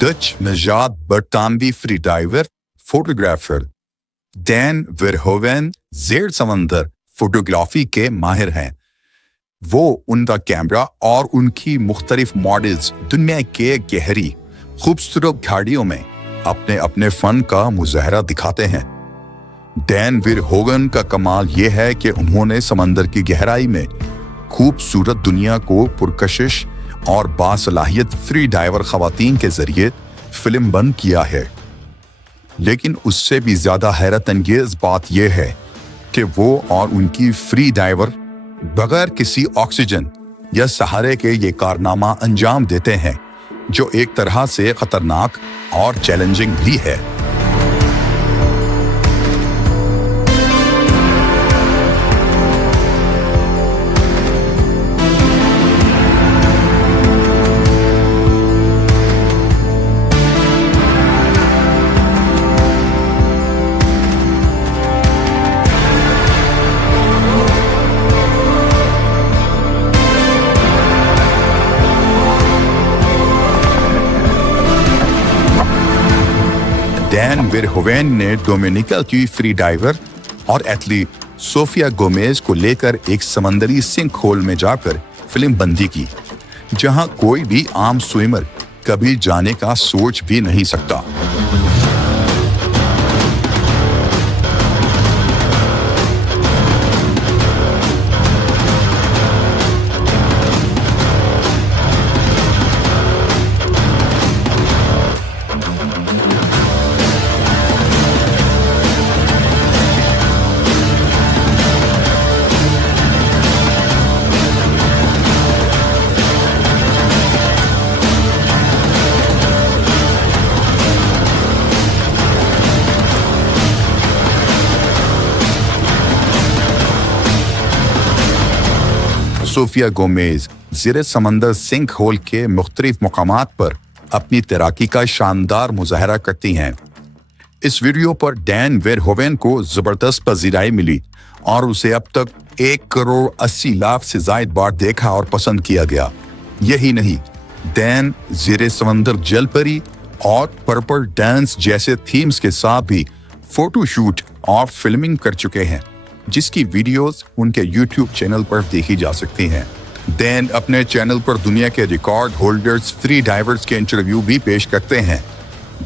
Dutch Najat बरतानवी free diver photographer Dan Verhoeven ज़ेर समंदर फोटोग्राफी के माहिर हैं। वो उनका कैमरा और उनकी मुख्तलिफ मॉडल्स दुनिया के गहरी खूबसूरत घाटियों में अपने अपने फन का मुजाहरा दिखाते हैं। डैन वेरहोवेन का कमाल यह है कि उन्होंने समंदर की गहराई में खूबसूरत दुनिया को पुरकशिश और बासलाहियत फ्री डाइवर खवातीन के जरिए फिल्म बंद किया है। लेकिन उससे भी ज्यादा हैरत अंगेज बात यह है कि वो और उनकी फ्री डाइवर बगैर किसी ऑक्सीजन या सहारे के ये कारनामा अंजाम देते हैं, जो एक तरह से खतरनाक और चैलेंजिंग भी है। डैन वेरहोवेन ने डोमिनिका की फ्री डाइवर और एथलीट सोफिया गोमेज को लेकर एक समंदरी सिंक होल में जाकर फिल्म बंदी की, जहां कोई भी आम स्विमर कभी जाने का सोच भी नहीं सकता। सोफिया गोमेज ज़ेरे समंदर सिंक होल के मुख्तलिफ मुकामात पर अपनी तैराकी का शानदार मुजाहरा करती हैं। इस वीडियो पर डैन वेरहोवेन को जबरदस्त पजीराई मिली और उसे अब तक 1,80,00,000 से ज्यादा बार देखा और पसंद किया गया। यही नहीं, डैन ज़ेरे समंदर जलपरी और पर्पल डांस जैसे थीम्स के साथ भी फोटोशूट और फिल्मिंग कर चुके हैं, जिसकी वीडियोस उनके YouTube चैनल पर देखी जा सकती हैं। डैन अपने चैनल पर दुनिया के रिकॉर्ड होल्डर्स फ्री डाइवर्स के इंटरव्यू भी पेश करते हैं,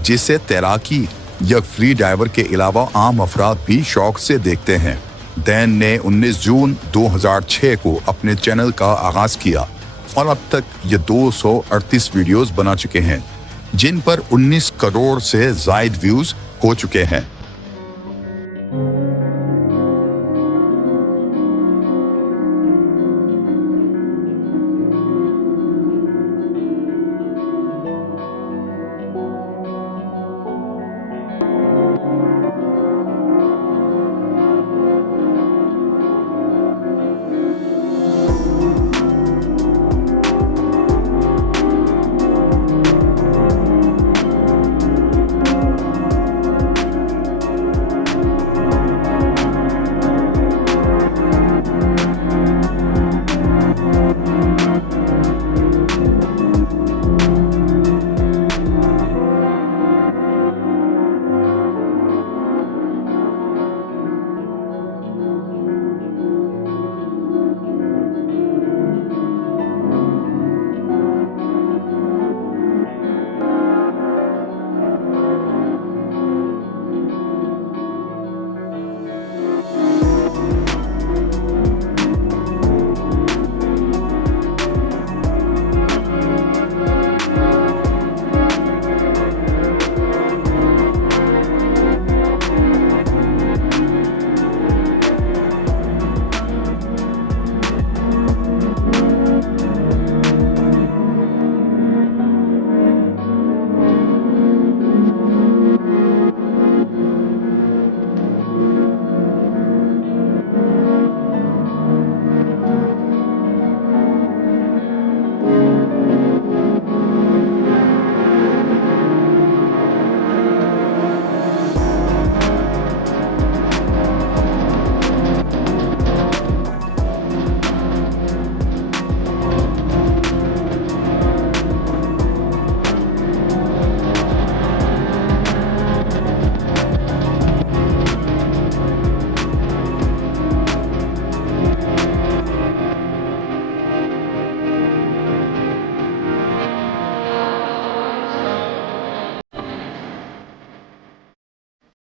जिसे तैराकी या फ्री डाइवर के अलावा आम अफराद भी शौक से देखते हैं। डैन ने 19 जून 2006 को अपने चैनल का आगाज किया और अब तक ये 238 वीडियोस बना चुके हैं, जिन पर 19 करोड़ से ज्यादा व्यूज हो चुके हैं।